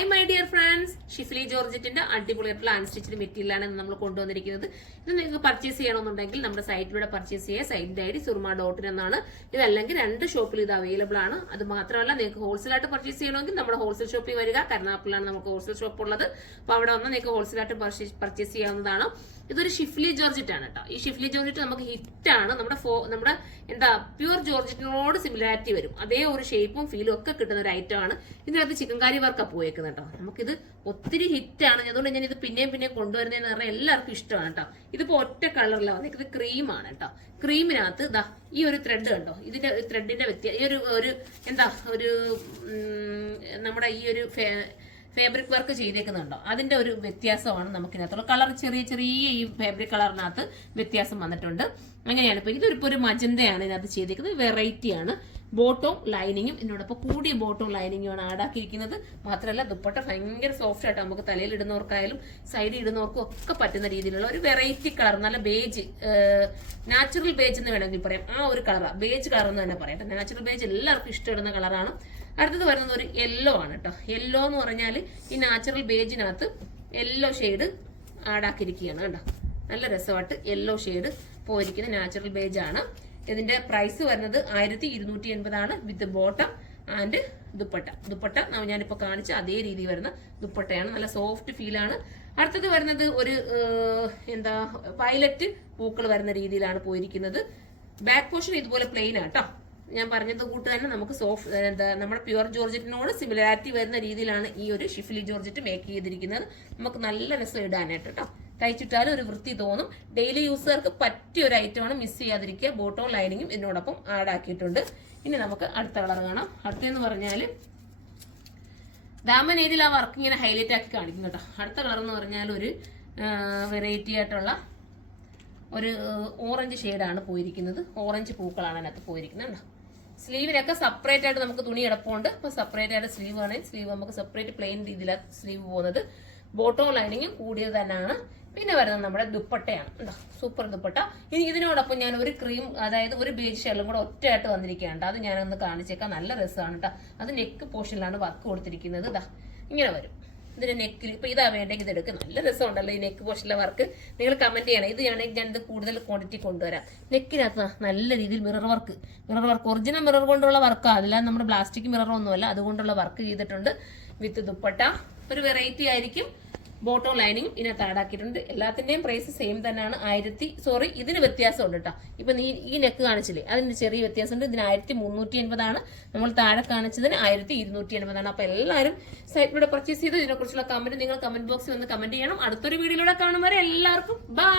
Hi my dear friends, schiffli ജോർജറ്റിന്റെ അടിപൊളിയായിട്ടുള്ള unstitched മെറ്റീരിയലാണ് നമ്മൾ കൊണ്ടുവന്നിരിക്കുന്നത്. ഇത് നിങ്ങൾക്ക് പർച്ചേസ് ചെയ്യണമെന്നുണ്ടെങ്കിൽ നമ്മുടെ സൈറ്റിലൂടെ പർച്ചേസ് ചെയ്യുക. സൈറ്റിന്റെ ഐഡി surma.in എന്നാണ്. ഇതല്ലെങ്കിൽ 2 ഷോപ്പിൽ ഇത് അവൈലബിൾ ആണ്. അത് മാത്രമല്ല, നിങ്ങൾക്ക് ഹോൾസെയിലായിട്ട് പർച്ചേസ് ചെയ്യണമെങ്കിൽ നമ്മുടെ ഹോൾസെയിൽ ഷോപ്പിൽ വരിക. കരുനാഗപ്പള്ളിയാണ് നമുക്ക് ഹോൾസെയിൽ ഷോപ്പ് ഉള്ളത്. അപ്പോൾ അവിടെ വന്ന് നിങ്ങൾക്ക് ഹോൾസെയിലായിട്ട് പർച്ചേസ് ചെയ്യാവുന്നതാണ്. ഇതൊരു ഷിഫ്ലി ജോർജറ്റ് ആണ് കേട്ടോ. ഈ ഷിഫ്ലി ജോർജറ്റ് നമുക്ക് ഹിറ്റ് ആണ്. നമ്മുടെ എന്താ പ്യൂർ ജോർജറ്റിനോട് സിമിലാരിറ്റി വരും. അതേ ഒരു ഷേപ്പും ഫീലും ഒക്കെ കിട്ടുന്ന ഒരു ഐറ്റം ആണ്. ഇതിനകത്ത് ചിക്കൻകാരി വർക്കാ പോയേക്കുന്നത് കേട്ടോ. നമുക്കിത് ഒത്തിരി ഹിറ്റ് ആണ്. അതുകൊണ്ട് ഞാൻ ഇത് പിന്നെയും കൊണ്ടുവരുന്നതെന്ന് പറഞ്ഞാൽ എല്ലാവർക്കും ഇഷ്ടമാണ് കേട്ടോ. ഇതിപ്പോ ഒറ്റ കളറിലാണ് വന്നിരിക്കുന്നത്. ഇത് ക്രീമാണ് കേട്ടോ. ക്രീമിനകത്ത് ഇതാ ഈ ഒരു ത്രെഡ് കണ്ടോ. ഇതിന്റെ ത്രെഡിന്റെ ഈ ഒരു എന്താ ഒരു നമ്മുടെ ഈ ഒരു ഫാബ്രിക് വർക്ക് ചെയ്തേക്കുന്നുണ്ടോ, അതിന്റെ ഒരു വ്യത്യാസമാണ് നമുക്കിനകത്തുള്ള കളർ. ചെറിയ ഈ ഫാബ്രിക് കളറിനകത്ത് വ്യത്യാസം വന്നിട്ടുണ്ട്. അങ്ങനെയാണ് ഇപ്പൊ ഒരു മജന്തയാണ് ഇതിനകത്ത് ചെയ്തേക്കുന്നത്. വെറൈറ്റിയാണ്. ബോട്ടവും ലൈനിങ്ങും ഇതിനോടൊപ്പം കൂടിയ ബോട്ടവും ലൈനിങ്ങുമാണ് ആടാക്കിയിരിക്കുന്നത്. മാത്രമല്ല ദുപ്പട്ട ഭയങ്കര സോഫ്റ്റ് ആയിട്ട് നമുക്ക് തലയിൽ ഇടുന്നവർക്കായാലും സൈഡിൽ ഇടുന്നവർക്കും ഒക്കെ പറ്റുന്ന രീതിയിലുള്ള ഒരു വെറൈറ്റി കളർ. നല്ല ബേജ്, നാച്ചുറൽ ബേജ് എന്ന് വേണമെങ്കിൽ പറയാം. ആ ഒരു കളറാണ് ബേജ് കളർ എന്ന് തന്നെ പറയാം. നാച്ചുറൽ ബേജ് എല്ലാവർക്കും ഇഷ്ടപ്പെടുന്ന കളറാണ്. അടുത്തത് വരുന്നത് ഒരു യെല്ലോ ആണ് കേട്ടോ. യെല്ലോ എന്ന് പറഞ്ഞാൽ ഈ നാച്ചുറൽ ബേജിനകത്ത് യെല്ലോ ഷെയ്ഡ് ആടാക്കിയിരിക്കുകയാണ് കേട്ടോ. നല്ല രസമായിട്ട് യെല്ലോ ഷെയ്ഡ് പോയിരിക്കുന്ന നാച്ചുറൽ ബേജ് ആണ്. ഇതിന്റെ പ്രൈസ് വരുന്നത് 1280 ആണ് വിത്ത് ബോട്ടം ആൻഡ് ദുപ്പട്ട ഞാനിപ്പോ കാണിച്ച അതേ രീതി വരുന്ന ദുപ്പട്ടയാണ്. നല്ല സോഫ്റ്റ് ഫീലാണ്. അടുത്തത് വരുന്നത് ഒരു എന്താ വയലറ്റ് പൂക്കൾ വരുന്ന രീതിയിലാണ് പോയിരിക്കുന്നത്. ബാക്ക് പോർഷൻ ഇതുപോലെ പ്ലെയിൻ ആട്ടോ. ഞാൻ പറഞ്ഞത് കൂട്ട് തന്നെ നമുക്ക് നമ്മുടെ പ്യുവർ ജോർജറ്റിനോട് സിമിലാരിറ്റി വരുന്ന രീതിയിലാണ് ഈ ഒരു ഷിഫ്ലി ജോർജറ്റ് മേക്ക് ചെയ്തിരിക്കുന്നത്. നമുക്ക് നല്ല രസം ഇടാനായിട്ട് കേട്ടോ. തയ്ച്ചിട്ടാലും ഒരു വൃത്തി തോന്നും. ഡെയിലി യൂസർക്ക് പറ്റിയ ഒരു ഐറ്റമാണ്. മിസ് ചെയ്യാതിരിക്കുക. ബോട്ടോ ലൈനിങ്ങും ഇതിനോടൊപ്പം ആഡ് ആക്കിയിട്ടുണ്ട്. ഇനി നമുക്ക് അടുത്ത കളർ കാണാം. അടുത്തെന്ന് പറഞ്ഞാൽ ദാമൻ ഏരിയയിൽ ആ വർക്ക് ഇങ്ങനെ ഹൈലൈറ്റ് ആക്കി കാണിക്കും കേട്ടോ. അടുത്ത കളർ എന്ന് പറഞ്ഞാൽ ഒരു വെറൈറ്റി ആയിട്ടുള്ള ഒരു ഓറഞ്ച് ഷെയ്ഡാണ് പോയിരിക്കുന്നത്. ഓറഞ്ച് പൂക്കളാണ് അതിനകത്ത് പോയിരിക്കുന്നത് കേട്ടോ. സ്ലീവിനൊക്കെ സെപ്പറേറ്റ് ആയിട്ട് നമുക്ക് തുണി കിടപ്പുണ്ട്. അപ്പൊ സെപ്പറേറ്റ് ആയിട്ട് സ്ലീവ് ആണെങ്കിൽ സ്ലീവ് നമുക്ക് സെപ്പറേറ്റ് പ്ലെയിൻ രീതിയിലാണ് സ്ലീവ് പോകുന്നത്. ബോട്ടോ ലൈനിങ്ങും കൂടിയത് തന്നെയാണ്. പിന്നെ വരുന്നത് നമ്മുടെ ദുപ്പട്ടയാണ് കേട്ടോ. സൂപ്പർ ദുപ്പട്ട. ഇനി ഇതിനോടൊപ്പം ഞാൻ ഒരു ക്രീം, അതായത് ഒരു ബേജ് ഷെല്ലും കൂടെ ഒറ്റയായിട്ട് വന്നിരിക്കുകയാണ്. അത് ഞാനൊന്ന് കാണിച്ചേക്കാം. നല്ല രസമാണ് കേട്ടോ. അത് നെക്ക് പോർഷനിലാണ് വർക്ക് കൊടുത്തിരിക്കുന്നത്. ഇതാ ഇങ്ങനെ വരും. ഇതിന്റെ നെക്കിൽ ഇപ്പൊ ഇതാ വേണ്ടെങ്കിൽ ഇതെടുക്കും. നല്ല രസമുണ്ടല്ലോ ഈ നെക്ക് പോർഷനിലെ വർക്ക്. നിങ്ങൾ കമന്റ് ചെയ്യണം. ഇത് ആണെങ്കിൽ ഞാൻ ഇത് കൂടുതൽ ക്വാണ്ടിറ്റി കൊണ്ടുവരാം. നെക്കിനകത്ത് നല്ല രീതിയിൽ മിറർ വർക്ക് ഒറിജിനൽ മിറർ കൊണ്ടുള്ള വർക്കാണ്. അല്ലാതെ നമ്മുടെ പ്ലാസ്റ്റിക് മിറർ ഒന്നുമല്ല. അതുകൊണ്ടുള്ള വർക്ക് ചെയ്തിട്ടുണ്ട്. വിത്ത് ദുപ്പട്ട ഒരു വെറൈറ്റി ആയിരിക്കും. ബോട്ടോ ലൈനിങ്ങും ഇതിനകത്ത് ആടാക്കിയിട്ടുണ്ട്. എല്ലാത്തിന്റെയും പ്രൈസ് സെയിം തന്നെയാണ്. ഇതിന് വ്യത്യാസമുണ്ട് കേട്ടോ. ഇപ്പൊ ഈ നെക്ക് കാണിച്ചില്ലേ, അതിന് ചെറിയ വ്യത്യാസമുണ്ട്. ഇതിന് 1380 ആണ്. നമ്മൾ താഴെ കാണിച്ചതിന് 1280 ആണ്. അപ്പൊ എല്ലാവരും സൈറ്റിലൂടെ പർച്ചേസ് ചെയ്ത് ഇതിനെക്കുറിച്ചുള്ള കമന്റ് നിങ്ങൾ കമന്റ് ബോക്സിൽ വന്ന് കമന്റ് ചെയ്യണം. അടുത്തൊരു വീഡിയോയിലൂടെ കാണും വരെ എല്ലാവർക്കും ബൈ.